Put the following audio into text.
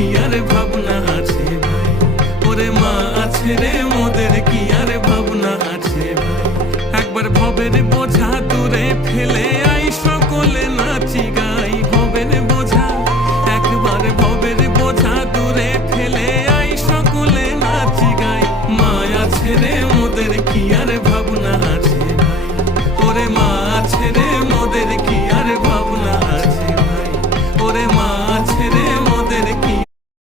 কি আর ভাবনা আছে ওরে মা আছে রে মোদের কি আর ভাবনা আছে একবার ভবের বোঝা দূরে ফেলে আই, সকলে নাচি গাই। ভবের বোঝা, একবার ভবের বোঝা দূরে ফেলে আই, সকলে নাচি গাই। মা আছে রে মোদের কি আর